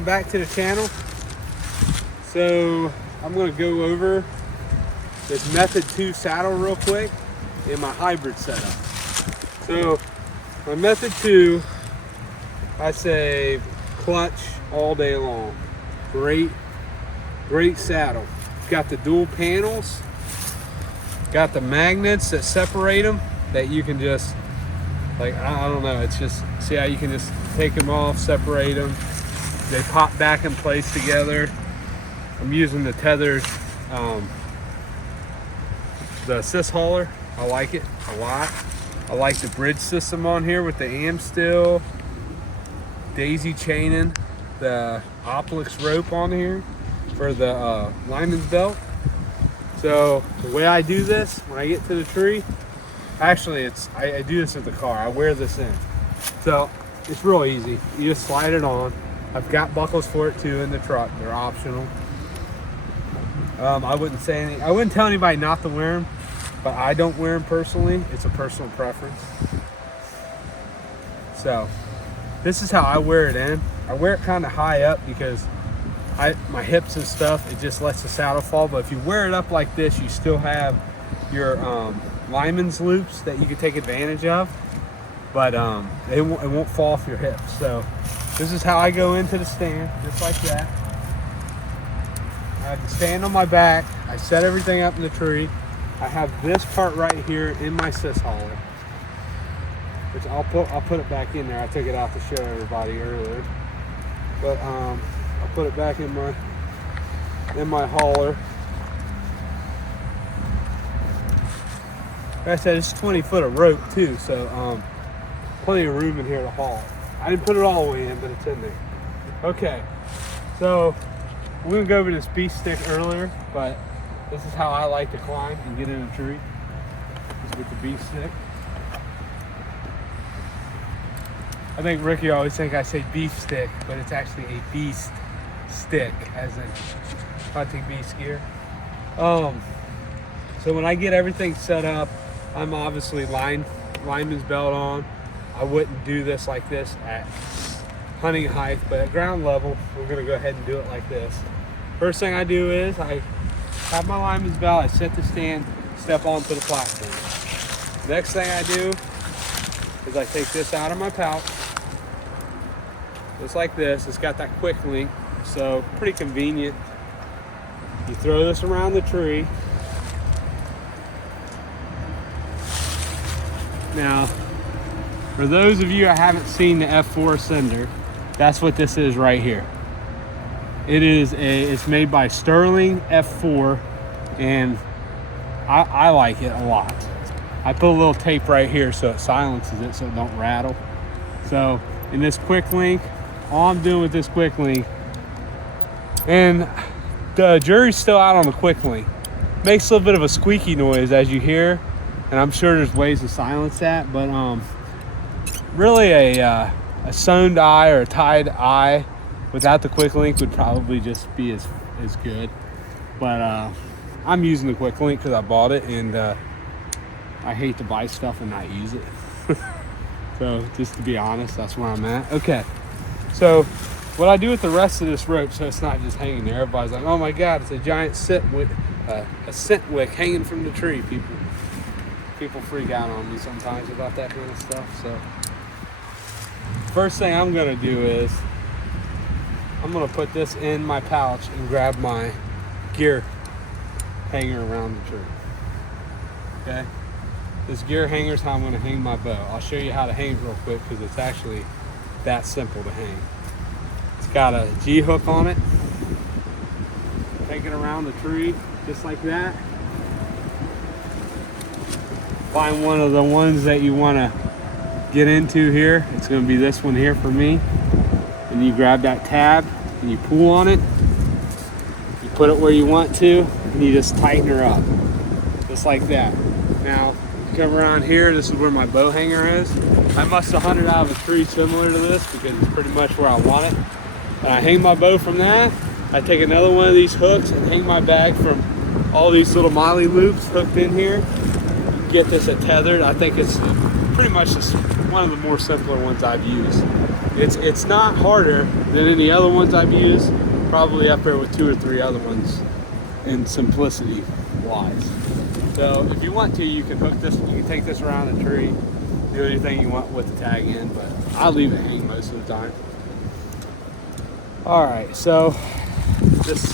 welcome back to the channel. So I'm going to go over this Method 2 saddle real quick in my hybrid setup. So my Method 2, I say clutch all day long. Great saddle. Got the dual panels, got the magnets that separate them that you can just, like, I don't know, it's just, see how you can just take them off, separate them. They pop back in place together. I'm using the tethered, the assist hauler. I like it a lot. I like the bridge system on here with the Amstel daisy chaining, the Oplix rope on here for the lineman's belt. So the way I do this, when I get to the tree, actually I do this with the car. I wear this in. So it's real easy. You just slide it on. I've got buckles for it too in the truck. They're optional. I wouldn't say anything. I wouldn't tell anybody not to wear them, but I don't wear them personally. It's a personal preference. So this is how I wear it in. I wear it kind of high up because my hips and stuff, it just lets the saddle fall. But if you wear it up like this, you still have your lineman's loops that you can take advantage of, but it won't fall off your hips. So this is how I go into the stand, just like that. I have the stand on my back. I set everything up in the tree. I have this part right here in my assist hauler, which I'll put it back in there. I took it out to show everybody earlier, but I'll put it back in my hauler. Like I said, it's 20 foot of rope too, so plenty of room in here to haul. I didn't put it all the way in, but it's in there. Okay, so we're gonna go over this beast stick earlier, but this is how I like to climb and get in a tree, is with the beast stick. I think Ricky always think I say beef stick, but it's actually a beast stick, as in hunting beast gear. So when I get everything set up, I'm obviously lineman's belt on. I wouldn't do this like this at hunting height, but at ground level, we're gonna go ahead and do it like this. First thing I do is I have my lineman's belt, I set the stand, step onto the platform. Next thing I do is I take this out of my pouch, just like this. It's got that quick link, so pretty convenient. You throw this around the tree. Now, for those of you who haven't seen the F4 Ascender, that's what this is right here. It's made by Sterling F4, and I like it a lot. I put a little tape right here so it silences it so it don't rattle. So in this quick link, all I'm doing with this quick link, and the jury's still out on the quick link, makes a little bit of a squeaky noise as you hear, and I'm sure there's ways to silence that, but really a sewn eye or a tied eye without the quick link would probably just be as good. But I'm using the quick link because I bought it, and I hate to buy stuff and not use it. So just to be honest, that's where I'm at. Okay, so what I do with the rest of this rope, so it's not just hanging there. Everybody's like, oh my God, it's a giant scent wick hanging from the tree. People freak out on me sometimes about that kind of stuff. So first thing I'm gonna do is I'm gonna put this in my pouch and grab my gear hanger around the tree. Okay, this gear hanger is how I'm gonna hang my bow. I'll show you how to hang real quick because it's actually that simple to hang. It's got a G hook on it. Take it around the tree just like that. Find one of the ones that you want to get into here. It's going to be this one here for me. And you grab that tab and you pull on it. You put it where you want to, and you just tighten her up, just like that. Now, come around here. This is where my bow hanger is. I must have hunted out of a tree similar to this because it's pretty much where I want it. And I hang my bow from that. I take another one of these hooks and hang my bag from all these little molly loops hooked in here. Get this at tethered. I think it's pretty much just one of the more simpler ones I've used. It's not harder than any other ones I've used, probably up there with 2 or 3 other ones in simplicity wise. So if you want to, you can hook this, you can take this around a tree, do anything you want with the tag in, but I leave it hang most of the time. All right, so this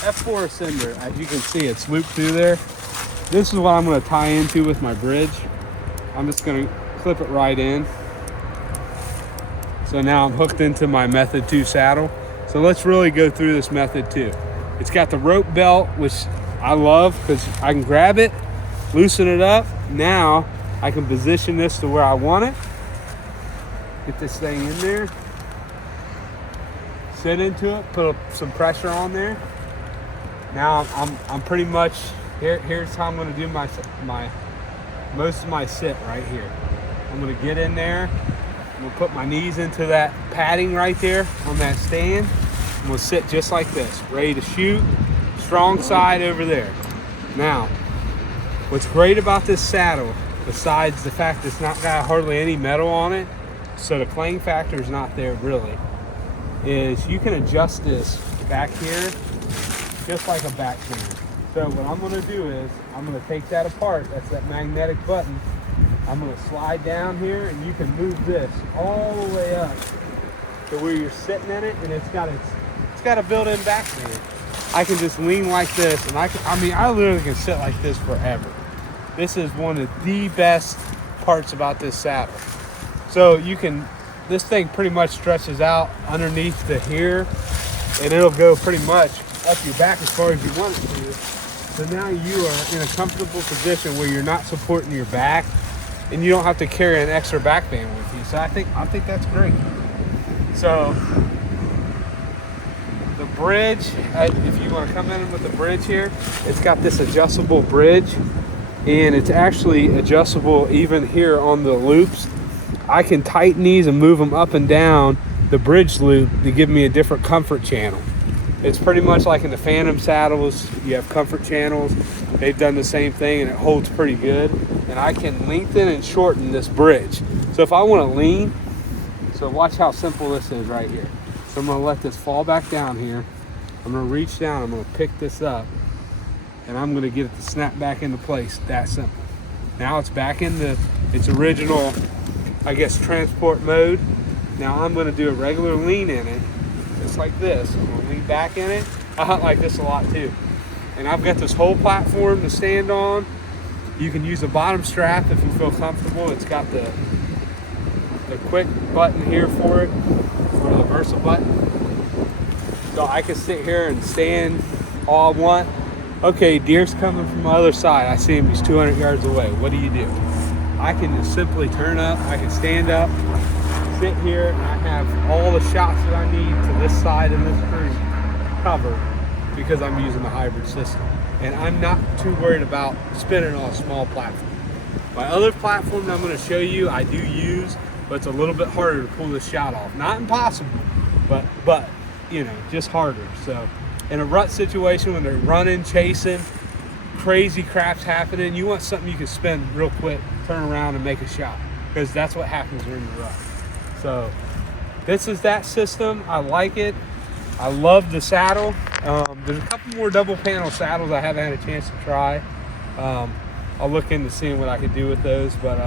F4 ascender, as you can see, it's looped through there. This is what I'm going to tie into with my bridge. I'm just going to clip it right in. So now I'm hooked into my Method 2 saddle. So let's really go through this Method 2. It's got the rope belt, which I love because I can grab it, loosen it up. Now I can position this to where I want it. Get this thing in there. Sit into it, put some pressure on there. Now I'm pretty much, here's how I'm gonna do my most of my sit right here. I'm gonna get in there, I'm gonna put my knees into that padding right there on that stand. I'm gonna sit just like this, ready to shoot, strong side over there. Now, what's great about this saddle, besides the fact it's not got hardly any metal on it, so the clang factor is not there really, is you can adjust this back here just like a back chain. So what I'm going to do is I'm going to take that apart. That's that magnetic button. I'm going to slide down here, and you can move this all the way up to where you're sitting in it, and it's got a built-in back chain. I can just lean like this, and I literally can sit like this forever. This is one of the best parts about this saddle. So this thing pretty much stretches out underneath the here, and it'll go pretty much up your back as far as you want it to. So now you are in a comfortable position where you're not supporting your back, and you don't have to carry an extra back band with you. So I think that's great. So the bridge, if you want to come in with the bridge here, it's got this adjustable bridge, and it's actually adjustable even here on the loops. I can tighten these and move them up and down the bridge loop to give me a different comfort channel. It's pretty much like in the Phantom saddles, you have comfort channels. They've done the same thing, and it holds pretty good. And I can lengthen and shorten this bridge. So if I want to lean, so watch how simple this is right here. So I'm going to let this fall back down here. I'm going to reach down, I'm going to pick this up, and I'm going to get it to snap back into place. That simple. Now it's back into its original, I guess, transport mode. Now I'm going to do a regular lean in it, just like this. I'm going to lean back in it. I hunt like this a lot too. And I've got this whole platform to stand on. You can use a bottom strap if you feel comfortable. It's got the quick button here for it, or the Versa button. So I can sit here and stand all I want. Okay, deer's coming from the other side. I see him, he's 200 yards away. What do? I can just simply turn up, I can stand up, sit here, and I have all the shots that I need to this side of this tree covered because I'm using the hybrid system. And I'm not too worried about spinning on a small platform. My other platform that I'm going to show you, I do use, but it's a little bit harder to pull this shot off. Not impossible, but you know, just harder. So in a rut situation when they're running, chasing, crazy crap's happening, you want something you can spin real quick, turn around and make a shot, because that's what happens during the rut. So this is that system. I like it. I love the saddle. There's a couple more double panel saddles I haven't had a chance to try. I'll look into seeing what I can do with those, but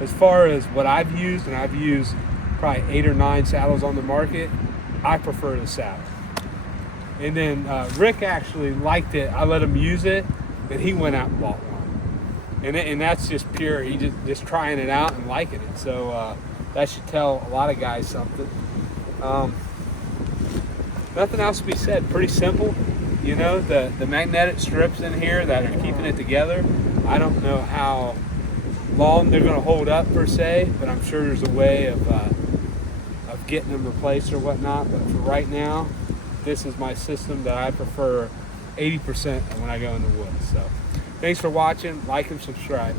as far as what I've used, and I've used probably 8 or 9 saddles on the market, I prefer the saddle. And then Rick actually liked it. I let him use it, and he went out and bought one. And that's just pure, he just trying it out and liking it. So that should tell a lot of guys something. Nothing else to be said. Pretty simple. You know, the magnetic strips in here that are keeping it together, I don't know how long they're going to hold up per se, but I'm sure there's a way of getting them replaced or whatnot. But for right now, this is my system that I prefer 80% when I go in the woods. So thanks for watching. Like and subscribe.